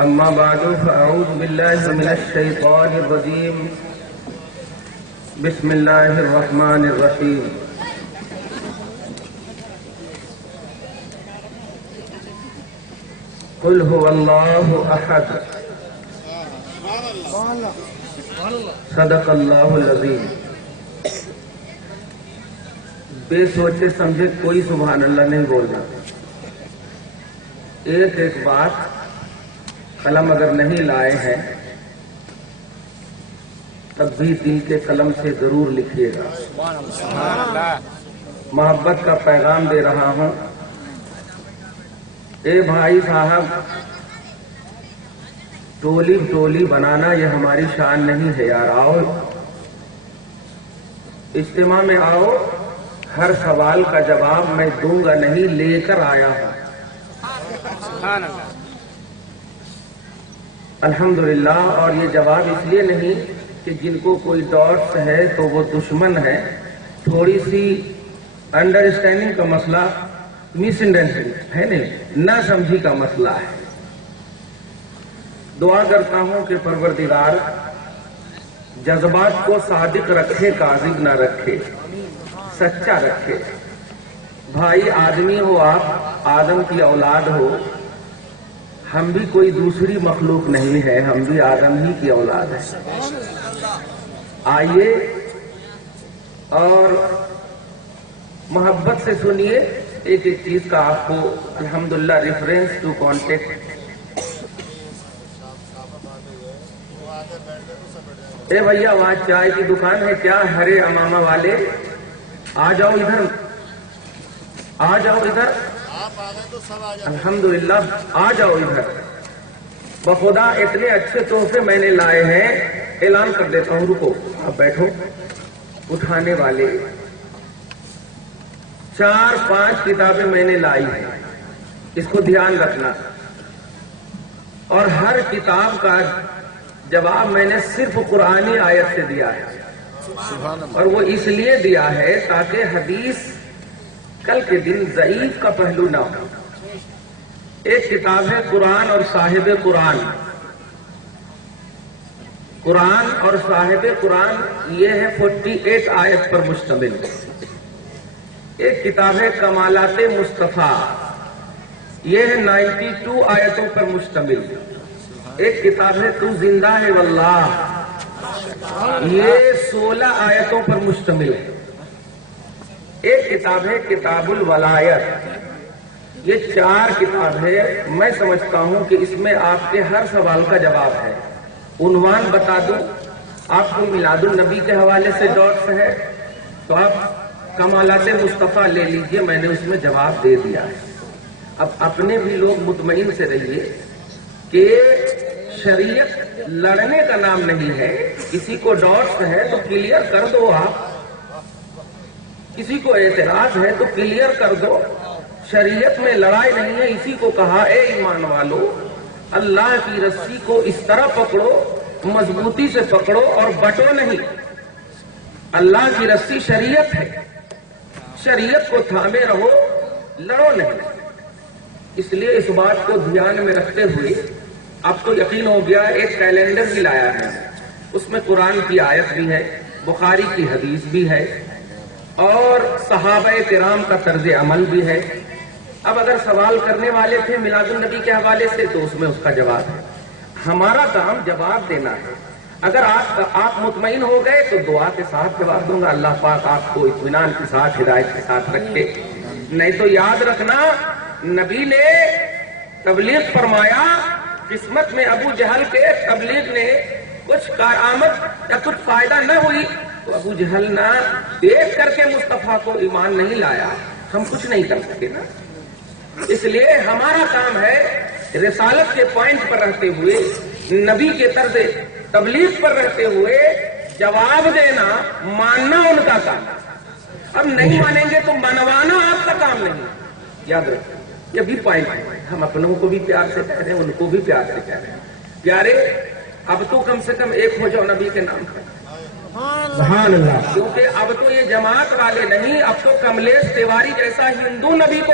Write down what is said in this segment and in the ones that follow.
أما بعد فأعوذ بالله من الشيطان الرجيم. بسم الله الرحمن الرحيم. قل هو الله أحد. صدق اللہ العظیم. بے سوچے سمجھے کوئی سبحان اللہ نہیں بولنا. ایک ایک بات قلم اگر نہیں لائے ہیں تب بھی دل کے قلم سے ضرور لکھیے گا. محبت کا پیغام دے رہا ہوں. اے بھائی صاحب، ٹولی بنانا یہ ہماری شان نہیں ہے یار. آؤ اجتماع میں آؤ. ہر سوال کا جواب میں دوں گا نہیں، لے کر آیا ہوں. الحمدللہ. اور یہ جواب اس لیے نہیں کہ جن کو کوئی ڈاؤٹس ہے تو وہ دشمن ہے. تھوڑی سی انڈرسٹینڈنگ کا مسئلہ، مس انڈرسٹینڈنگ ہے نہیں، نہ سمجھی کا مسئلہ ہے. دعا کرتا ہوں کہ پروردگار جذبات کو صادق رکھے، کاذب نہ رکھے، سچا رکھے. بھائی آدمی ہو، آپ آدم کی اولاد ہو. ہم بھی کوئی دوسری مخلوق نہیں ہے، ہم بھی آدم ہی کی اولاد ہیں. آئیے اور محبت سے سنیے ایک ایک چیز کا. آپ کو الحمدللہ ریفرنس ٹو کانٹیکٹ. اے بھیا وہاں چائے کی دکان ہے کیا؟ ہرے امامہ والے آ جاؤ ادھر، آ جاؤ ادھر. الحمدللہ آ جاؤ ادھر. بخدا اتنے اچھے تحفے میں نے لائے ہیں، اعلان کر دیتا ہوں. رکو آپ بیٹھو. اٹھانے والے 4-5 کتابیں میں نے لائی ہیں، اس کو دھیان رکھنا. اور ہر کتاب کا جواب میں نے صرف قرآنی آیت سے دیا ہے. اور وہ اس لیے دیا ہے تاکہ حدیث کل کے دن ضعیف کا پہلو نہ ہو. ایک کتاب ہے قرآن اور صاحب قرآن. قرآن اور صاحب قرآن یہ ہے 48 آیت پر مشتمل. ایک کتاب ہے کمالات مصطفیٰ، یہ ہے 92 آیتوں پر مشتمل. ایک کتاب ہے تو زندہ ہے واللہ، یہ 16 آیتوں پر مشتمل ہے. ایک کتاب ہے کتاب الولایت، یہ 4 کتاب ہے. میں سمجھتا ہوں کہ اس میں آپ کے ہر سوال کا جواب ہے. عنوان بتا دوں. آپ کو میلاد النبی کے حوالے سے ڈاٹس ہے تو آپ کمالات مصطفیٰ لے لیجئے، میں نے اس میں جواب دے دیا ہے. اب اپنے بھی لوگ مطمئن سے رہیے کہ شریعت لڑنے کا نام نہیں ہے. کسی کو ڈاٹس ہے تو کلیئر کر دو. آپ کسی کو اعتراض ہے تو کلیئر کر دو. شریعت میں لڑائی نہیں ہے. اسی کو کہا اے ایمان والو، اللہ کی رسی کو اس طرح پکڑو، مضبوطی سے پکڑو اور بٹو نہیں. اللہ کی رسی شریعت ہے، شریعت کو تھامے رہو، لڑو نہیں. اس لیے اس بات کو دھیان میں رکھتے ہوئے اب تو یقین ہو گیا. ایک کیلنڈر بھی لایا ہے، اس میں قرآن کی آیت بھی ہے، بخاری کی حدیث بھی ہے اور صحابہ کرام کا طرز عمل بھی ہے. اب اگر سوال کرنے والے تھے میلاد النبی کے حوالے سے تو اس میں اس کا جواب ہے. ہمارا کام جواب دینا ہے. اگر آپ مطمئن ہو گئے تو دعا کے ساتھ جواب دوں گا. اللہ پاک آپ کو اطمینان کے ساتھ، ہدایت کے ساتھ رکھے. نہیں تو یاد رکھنا، نبی نے تبلیغ فرمایا، قسمت میں ابو جہل کے تبلیغ نے کچھ کارآمد یا کچھ فائدہ نہ ہوئی تو ابو جہل نہ دیکھ کر کے مصطفیٰ کو ایمان نہیں لایا. ہم کچھ نہیں کر سکے نا. اس لیے ہمارا کام ہے رسالت کے پوائنٹ پر رہتے ہوئے، نبی کے طرز تبلیغ پر رہتے ہوئے جواب دینا. ماننا ان کا کام. اب نہیں مانیں گے تو منوانا آپ کا کام نہیں. یاد رکھیں یہ بھی پوائنٹ ہے. ہم اپنوں کو بھی پیار سے کہہ رہے ہیں، ان کو بھی پیار سے کہہ رہے ہیں. پیارے اب تو کم سے کم ایک ہو جاؤ نبی کے نام پر. سبحان اللہ. کیونکہ اب تو یہ جماعت والے نہیں، اب تو کملیش تیواری جیسا ہندو نبی کو،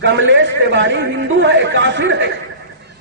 کملیش تیواری ہندو ہے، کافر ہے.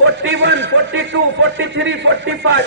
41, 42, 43, 45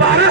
12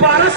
12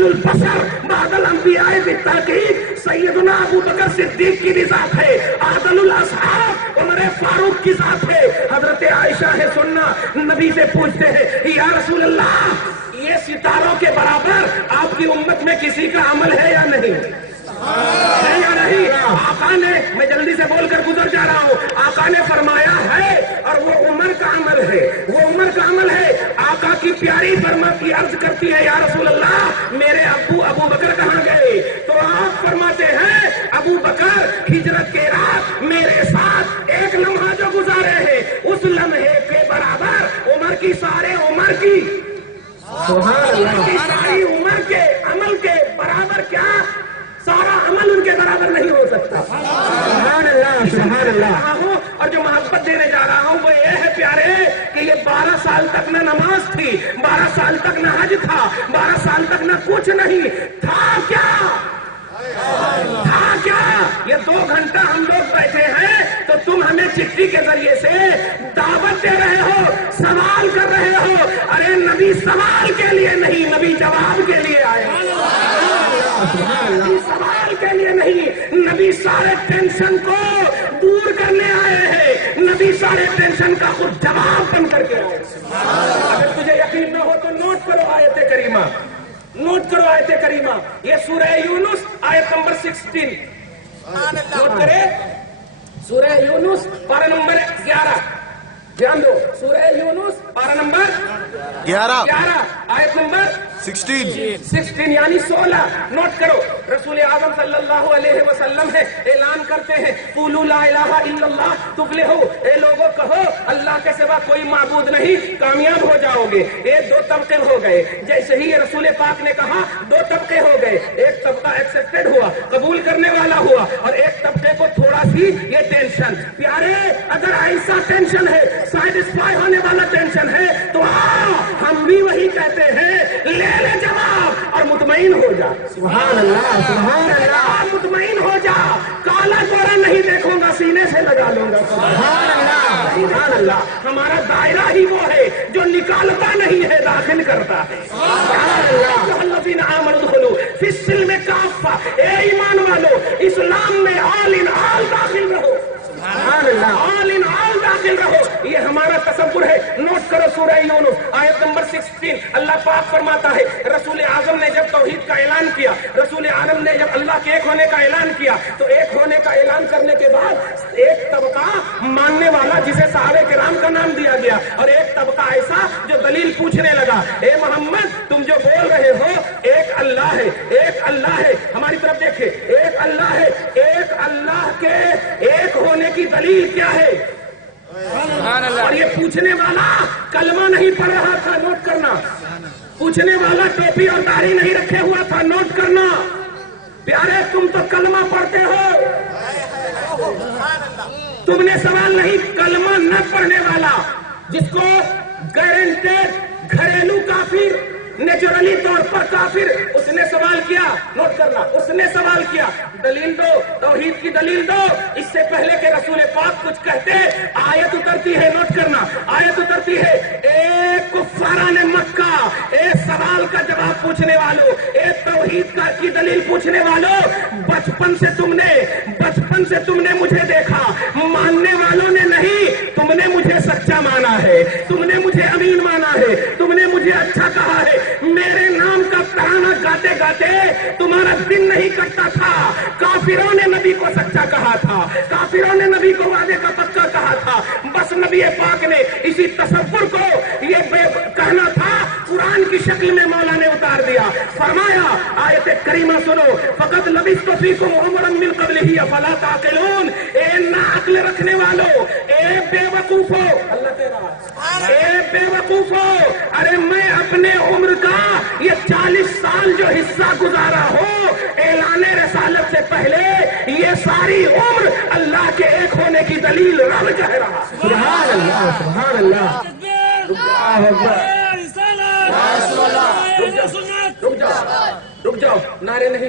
افضل البشر بعد الانبیاء بالتحقیق سیدنا ابو بکر صدیق کی بھی ذات ہے، اعدل الاصحاب عمر فاروق کی ذات ہے۔ حضرت عائشہ ہے سننا، نبی سے پوچھتے ہیں یا رسول اللہ یہ ستاروں کے برابر آپ کی امت میں کسی کا عمل ہے یا نہیں؟ ہے یا نہیں؟ آقا نے، میں جلدی سے بول کر گزر جا رہا ہوں، آقا نے فرمایا ہے اور وہ عمر کا عمل ہے، وہ عمر کا عمل ہے۔ آقا کی پیاری فرماتی عرض کرتی ہے یا رسول اللہ میرے ابو بکر کہاں گئے؟ تو آپ فرماتے ہیں ابو بکر ہجرت کے رات میرے ساتھ ایک لمحہ جو گزارے ہیں اس لمحے کے برابر عمر کی سارے عمر کی ساری عمر کے عمل کے برابر، کیا سارا عمل ان کے برابر نہیں ہو سکتا۔ سبحان اللہ سبحان اللہ۔ اور جو محبت دینے جا رہا ہوں وہ یہ ہے پیارے کہ یہ 12 سال تک نہ نماز تھی، 12 سال تک نہ حج تھا، 12 سال تک نہ کچھ نہیں تھا، کیا تھا؟ کیا یہ 2 گھنٹہ ہم لوگ بیٹھے ہیں تو تم ہمیں چٹھی کے ذریعے سے دعوت دے رہے ہو، سوال کر رہے ہو۔ ارے نبی سوال کے لیے نہیں، نبی جواب کے لیے آئے، نبی سوال کے لیے نہیں، نبی سارے ٹینشن کو دور کرنے آئے ہیں، نبی سارے ٹینشن کا خود جواب بن کر کے آئے۔ اگر تجھے یقین نہ ہو تو نوٹ کرو آیت کریمہ، نوٹ کرو آیت کریمہ، یہ سورہ یونس آیت نمبر 16، نوٹ کرے سورہ یونس پارہ نمبر 11، دھیان دو، سورہ یونس پارہ نمبر 11 آیت نمبر 16 یعنی 16، نوٹ کرو۔ رسول اعظم صلی اللہ علیہ وسلم ہے، اعلان کرتے ہیں قولوا لا الہ الا اللہ تفلحوا، اے لوگوں کہو اللہ کے سوا کوئی معبود نہیں، کامیاب ہو جاؤ گے۔ یہ 2 طبقے ہو گئے، جیسے ہی رسول پاک نے کہا 2 طبقے ہو گئے، ایک طبقہ ایکسپٹڈ ہوا، قبول کرنے والا ہوا، اور ایک طبقے کو تھوڑا سی یہ ٹینشن۔ پیارے اگر ایسا ٹینشن ہے، سیٹسفائی ہونے والا ٹینشن ہے تو ہم بھی وہی کہتے ہیں لے لے جواب اور مطمئن ہو جا۔ سبحان اللہ سبحان اللہ، مطمئن ہو جا، کالا گورا نہیں دیکھوں گا، سینے سے لگا لوں گا۔ سبحان اللہ سبحان اللہ۔ ہمارا دائرہ ہی وہ ہے جو نکالتا نہیں ہے، داخل کرتا ہے۔ سبحان اللہ۔ الذین آمنوا ادخلوا فی السلم کافہ، اے ایمان والو اسلام میں آل ان آل داخل رہو۔ سبحان اللہ، آل ان آل داخل رہو، یہ ہمارا تصور ہے۔ نوٹ کرو سورہ یونس آیت نمبر 16، اللہ پاک فرماتا ہے رسول اعظم نے جب توحید کا اعلان کیا، رسول اعظم نے جب اللہ کے ایک ہونے کا اعلان کیا، تو ایک ہونے کا اعلان کرنے کے بعد ایک طبقہ ماننے والا جسے صحابہ کرام کا نام دیا گیا، اور ایک طبقہ ایسا جو دلیل پوچھنے لگا، اے محمد تم جو بول رہے ہو ایک اللہ ہے، ایک اللہ ہے، ہماری طرف دیکھے، ایک اللہ ہے، ایک اللہ کے ایک ہونے کی دلیل کیا ہے؟ اور یہ پوچھنے والا کلمہ نہیں پڑھ رہا تھا، نوٹ کرنا، پوچھنے والا ٹوپی اور داڑھی نہیں رکھے ہوا تھا، نوٹ کرنا۔ پیارے تم تو کلمہ پڑھتے ہو، تم نے سوال نہیں، کلمہ نہ پڑھنے والا جس کو گارنٹیڈ گھریلو کافر، نیچرلی طور پر کافر، اس نے سوال کیا، نوٹ کرنا، اس نے سوال کیا دلیل دو، توحید کی دلیل دو۔ اس سے پہلے کہ رسول پاک کچھ کہتے آیت اترتی ہے، نوٹ کرنا، آیت اترتی ہے، اے کفاران مکہ، اے سوال کا جواب پوچھنے والوں، اے توحید کی دلیل پوچھنے والوں، بچپن سے تم نے مجھے دیکھا، ماننے والوں نے نہیں، تم نے مجھے سچا مانا ہے، تم نے مجھے امین مانا ہے، تم نے مجھے اچھا کہا ہے، میرے نام کا ترانہ گاتے گاتے تمہارا دن نہیں کٹتا تھا۔ کافروں نے نبی کو سچا کہا تھا، کافروں نے نبی کو وعدے کا پکا کہا تھا، بس نبی پاک نے اسی تصور کو یہ کہنا تھا، قرآن کی شکل میں مولا نے اتار دیا، فرمایا آیت کریمہ سنو، فقط لبثت فیکم عمرا من قبلہ افلا تعقلون، اے نا عقل رکھنے والو، اے بے وقوفو، اللہ تیرا، اے بے وقوفو، ارے میں اپنے عمر کا یہ 40 سال جو حصہ گزارا ہو اعلان رسالت سے پہلے، یہ ساری عمر اللہ کے ایک ہونے کی دلیل رب کہہ رہا۔ سبحان اللہ سبحان اللہ، رک جاؤ، نعرے نہیں،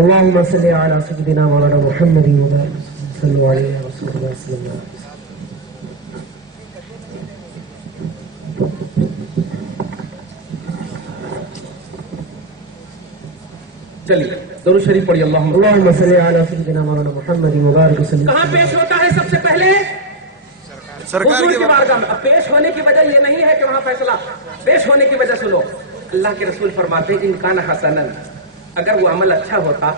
اللهم صل على سيدنا مولانا محمد وبارك صلوا عليه رسول الله صلى الله عليه وسلم. چلیے درود شریف پڑھیے. اللهم صل على سيدنا مولانا محمد وبارك وسلم. کہاں پیش ہوتا ہے سب سے پہلے؟ حضور کی بارگاہ میں. اب پیش ہونے کی وجہ یہ نہیں ہے کہ وہاں فیصلہ، پیش ہونے کی وجہ سنو. اللہ کے رسول فرماتے ان کان حسنا، اگر وہ عمل اچھا ہوتا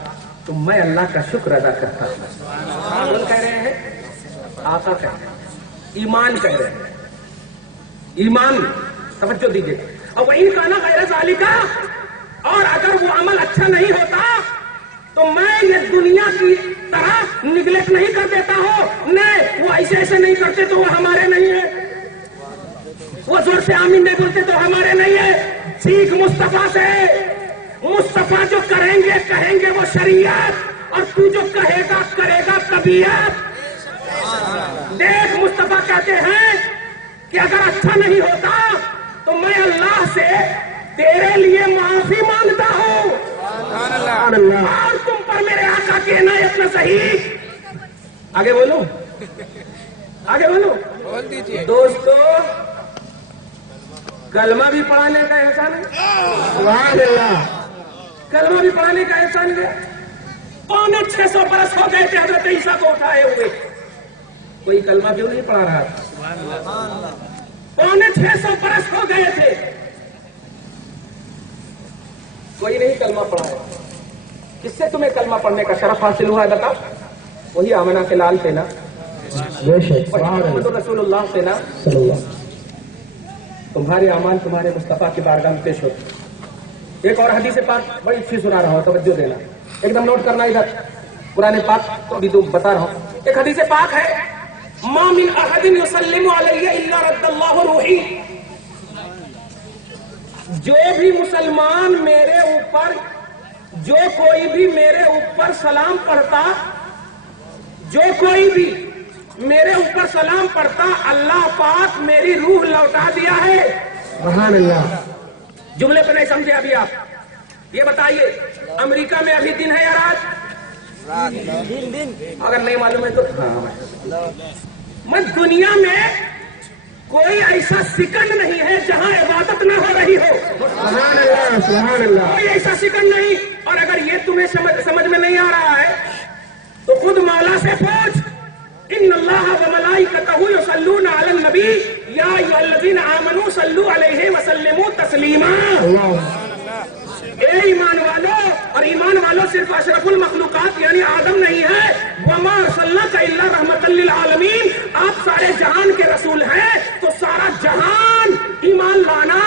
تو میں اللہ کا شکر ادا کرتا. کون کہہ رہے ہیں؟ آقا کہہ رہے ہیں، ایمان کہہ رہے ہیں. ایمان توجہ دیجیے. اور وہ ان کان غیر ذالک، اور اگر وہ عمل اچھا نہیں ہوتا تو میں یہ دنیا کی طرح نگلیکٹ نہیں کر دیتا ہوں. نہیں، وہ ایسے ایسے نہیں کرتے تو وہ ہمارے نہیں ہے، وہ زور سے آمین نہیں بولتے تو ہمارے نہیں ہے. سیکھ مصطفیٰ سے. مصطفیٰ جو کریں گے کہیں گے وہ شریعت، اور تو جو کہے گا کرے گا طبیعت. دیکھ مصطفیٰ کہتے ہیں کہ اگر اچھا نہیں ہوتا تو میں اللہ سے تیرے لیے معافی مانگتا ہوں، اور تم پر میرے آقا کی عنایت نہ صحیح. آگے بولو، آگے بولو. دوستو کلمہ بھی پڑھانے کا احسان ہے، سبحان اللہ. کلمہ بھی پڑھانے کا احسان ہے. 650 برس ہو گئے تھے حضرت عیسیٰ کو اٹھائے ہوئے، کوئی کلمہ کیوں نہیں پڑھا رہا تھا؟ 650 برس ہو گئے تھے، کوئی نہیں کلمہ پڑھا ہے. کس سے تمہیں کلمہ پڑھنے کا شرف حاصل ہوا ہے بتا؟ وہی آمنہ کے لال سے نا، بے شک. محمد رسول اللہ سے نا. صلی اللہ. تمہارے اعمال تمہارے مصطفیٰ کی بارگاہ میں پیش ہوتے. ایک اور حدیث پاک بڑی اچھی سنا رہا ہوں، توجہ دینا، ایک دم نوٹ کرنا ادھر. قرآن پاک کو ابھی تو بتا رہا ہوں. ایک حدیث پاک ہے، ما من احد یسلم علی الا رد اللہ روحی. جو بھی مسلمان میرے اوپر، جو کوئی بھی میرے اوپر سلام پڑھتا، جو کوئی بھی میرے اوپر سلام پڑھتا، اللہ پاک میری روح لوٹا دیا ہے. سبحان اللہ. جملے پہ نہیں سمجھے ابھی آپ؟ یہ بتائیے امریکہ میں ابھی دن ہے یا رات؟ اگر نہیں معلوم ہے تو میں دنیا میں کوئی ایسا سیکنڈ نہیں ہے جہاں عبادت نہ ہو رہی ہو. سبحان اللہ. سبحان اللہ. کوئی ایسا سیکنڈ نہیں. اور اگر یہ تمہیں سمجھ میں نہیں آ رہا ہے تو خود مولا سے پوچھ. ان اللہ وملائکتہ یصلون علی النبی یا ایھا الذین آمنوا صلوا علیہ وسلموا تسلیما. اے ایمان والو، اور ایمان والو صرف اشرف المخلوقات یعنی آدم نہیں ہے. وما ارسلناک الا رحمۃ للعالمین، آپ سارے جہان کے رسول ہیں تو سارا جہان ایمان لانا.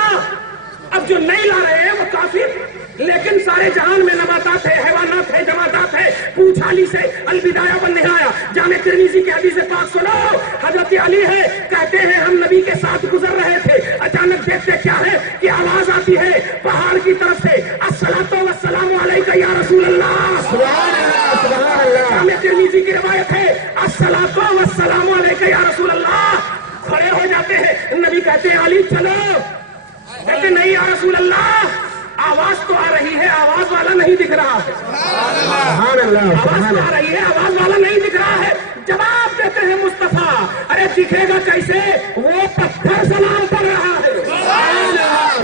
اب جو نہیں لا رہے ہیں وہ کافر، لیکن سارے جہان میں نباتات ہے، حیوانات ہے، جماعتات ہے. پوچھ علی سے، البدایہ والنہایہ جامع ترمذی کی حدیث پاک سنو. حضرت علی ہے، کہتے ہیں ہم نبی کے ساتھ گزر رہے تھے، اچانک دیکھتے کیا ہے کہ آواز آتی ہے پہاڑ کی طرف سے، الصلاۃ والسلام علیک یا رسول اللہ. سبحان اللہ. سبحان اللہ. جامع ترمذی کی روایت ہے، الصلاۃ والسلام علیک یا رسول اللہ. کھڑے ہو جاتے ہیں، نبی کہتے ہیں علی چلو. کہتے نہیں یا رسول اللہ، آواز تو آ رہی ہے، آواز والا نہیں دکھ رہا ہے. سبحان اللہ. آواز تو آ رہی ہے، آواز والا نہیں دکھ رہا ہے. جواب دیتے ہیں مصطفیٰ، ارے دکھے گا کیسے؟ وہ پتھر سلام پڑھ رہا ہے. سلام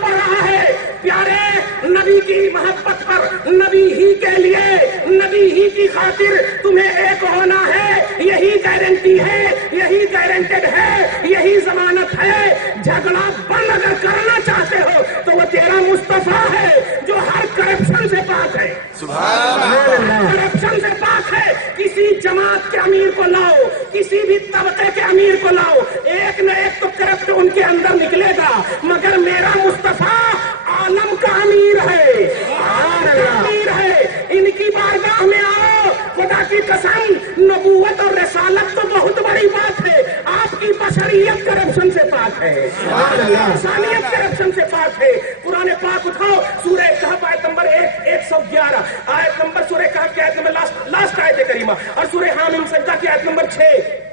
پڑھ رہا ہے. پیارے نبی کی محبت پر، نبی ہی کے لیے، نبی ہی کی خاطر تمہیں ایک ہونا ہے. یہی گارنٹی ہے، یہی گارنٹیڈ ہے، یہی ضمانت ہے. جھگڑا بند اگر کرنا چاہتے ہو تو وہ تیرا مصطفیٰ ہے جو ہر کرپشن سے پاک ہے. کرپشن سے پاک ہے. کسی جماعت کے امیر کو لاؤ، کسی بھی طبقے کے امیر کو لاؤ، ایک نہ ایک تو کرپٹ ان کے نکلے گا، مگر میرا مصطفیٰ عالم کا امیر ہے، امیر ہے۔ ان کی بارگاہ میں آؤ، خدا کی قسم نبوت اور رسالت تو بہت بڑی بات ہے، آپ کی بشریت کرپشن سے پاک ہے، انسانیت کرپشن سے پاک ہے۔ قرآن پاک اٹھاؤ، سورہ کہف آیت نمبر 111، آیت نمبر سورہ کہف کی آیت نمبر لاسٹ آیت کریمہ، اور سورہ حامیم سجدہ کی آیت نمبر 6،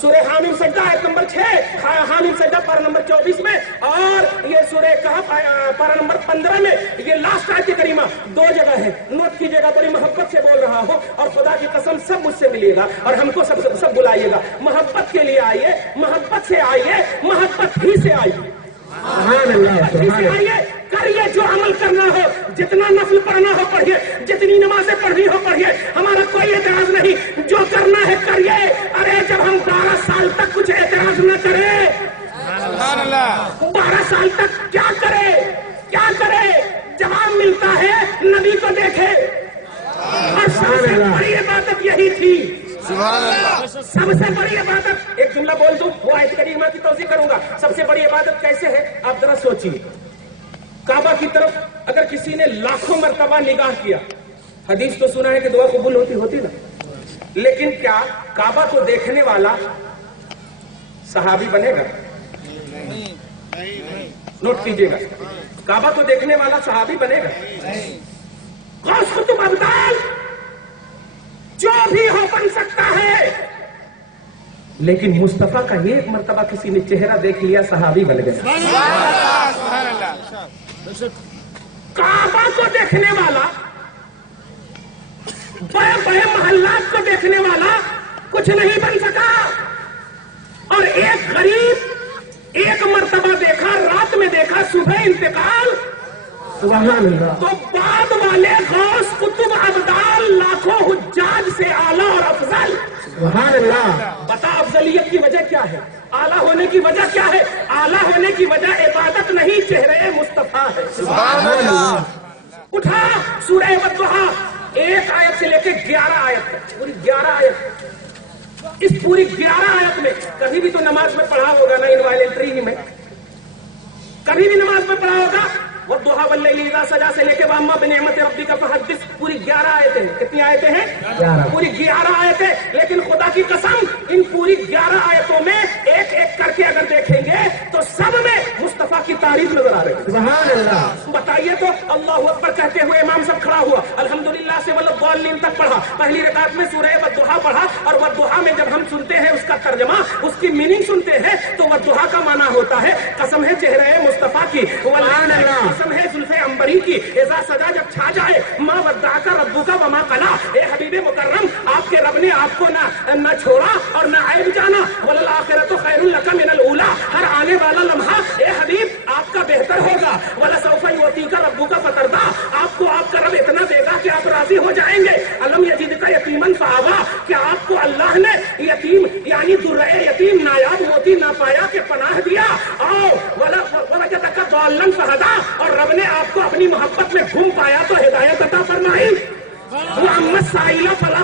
سورہ حامیم سجدہ آیت نمبر 6، حامیم سجدہ پارہ نمبر 24 میں، اور یہ سورہ کہف پارہ نمبر 15 میں، یہ لاسٹ آیت کریمہ دو جگہ ہے، نوٹ کیجئے گا، بڑی محبت سے بول رہا ہوں، اور خدا کی قسم سب مجھ سے ملیے گا اور ہم کو سب بلائیے گا۔ محبت کے لیے آئیے، محبت سے آئیے، محبت ہی سے آئیے، کریے جو عمل کرنا ہو، جتنا نفل پڑھنا ہو پڑھیے، جتنی نمازیں پڑھنی ہو پڑھیے، ہمارا کوئی اعتراض نہیں، جو کرنا ہے کریے۔ ارے جب ہم 12 سال تک کچھ اعتراض نہ کریں، 12 سال تک کیا کرے؟ جواب ملتا ہے نبی کو دیکھے، اور سب سے بڑی عبادت یہی تھی، سب سے بڑی عبادت، ایک جملہ بول دوں وہ آیت کریمہ کی توضیح کروں گا، سب سے بڑی عبادت کیسے ہے آپ ذرا سوچیے۔ کعبہ کی طرف اگر کسی نے لاکھوں مرتبہ نگاہ کیا، حدیث تو سنا ہے کہ دعا قبول ہوتی نا، لیکن کیا کعبہ کو دیکھنے والا صحابی بنے گا؟ نوٹ کیجئے گا، کعبہ کو دیکھنے والا صحابی بنے گا؟ غوث قطب ابدال جو بھی ہو بن سکتا ہے، لیکن مصطفیٰ کا ایک مرتبہ کسی نے چہرہ دیکھ لیا، صحابی بن گیا۔ کعبہ کو دیکھنے والا، بڑے بڑے محلات کو دیکھنے والا کچھ نہیں بن سکا، اور ایک غریب ایک مرتبہ دیکھا، رات میں دیکھا، صبح انتقال، سبحان اللہ، تو بعد والے غوث قطب ابدال لاکھوں حجاج سے اعلیٰ اور افضل، سبحان اللہ۔ بتا افضلیت کی وجہ کیا ہے؟ اعلیٰ ہونے کی وجہ کیا ہے؟ اعلیٰ ہونے کی وجہ عبادت نہیں، چہرے مصطفیٰ ہے، سبحان اللہ۔ اٹھا سورہ والضحیٰ، 1 آیت سے لے کے 11 آیت تک، پوری 11 آیت، اس پوری 11 آیت میں کبھی بھی تو نماز میں پڑھا ہوگا نا، انوائلنٹری میں کبھی بھی نماز میں پڑھا ہوگا، والضحیٰ واللیل اذا سجا سے لے کے واما بنعمت ربک فحدث، پوری 11 آیتیں ہیں۔ کتنی آیتیں ہیں؟ پوری 11 آیتیں، لیکن خدا کی قسم ان پوری 11 آیتوں میں ایک ایک کر کے اگر دیکھیں گے تو سب میں مصطفیٰ کی تعریف نظر آ رہی ہے، سبحان اللہ۔ بتائیے تو اللہ اکبر کہتے ہوئے امام سب کھڑا ہوا، الحمدللہ سے والضالین تک پڑھا، پہلی رکعت میں سورہ والضحیٰ پڑھا، اور والضحیٰ میں جب ہم سنتے ہیں اس کا ترجمہ، اس کی میننگ سنتے ہیں تو والضحیٰ کا معنی ہوتا ہے قسم ہے چہرے مصطفیٰ کی، قسم ہے زلف عنبری کی، اذا سجا جب چھا جائے، ما ودعک ربک وما قلی، اے حبیب مکرم آپ کے رب نے آپ کو نہ چھوڑا اور نہ عیب جانا، وللآخرۃ خیر لک من الاولی، ہر آنے والا لمحہ اے حبیب آپ کا بہتر ہوگا، ولسوف یعطیک ربک فترضی، آپ کو آپ کا رب اتنا دے گا کہ آپ راضی ہو جائیں گے، الم یجدک یتیما فآوی، کہ آپ کو اللہ نے یتیم یعنی درہ یتیم نایاب موتی نہ پایا کہ پناہ دیا، ووجدک ضالا فہدی، اور رب نے آپ کو اپنی محبت میں گم پایا تو ہدایت عطا فرمائی، وَأَمَّا السَّائِلَ فَلَا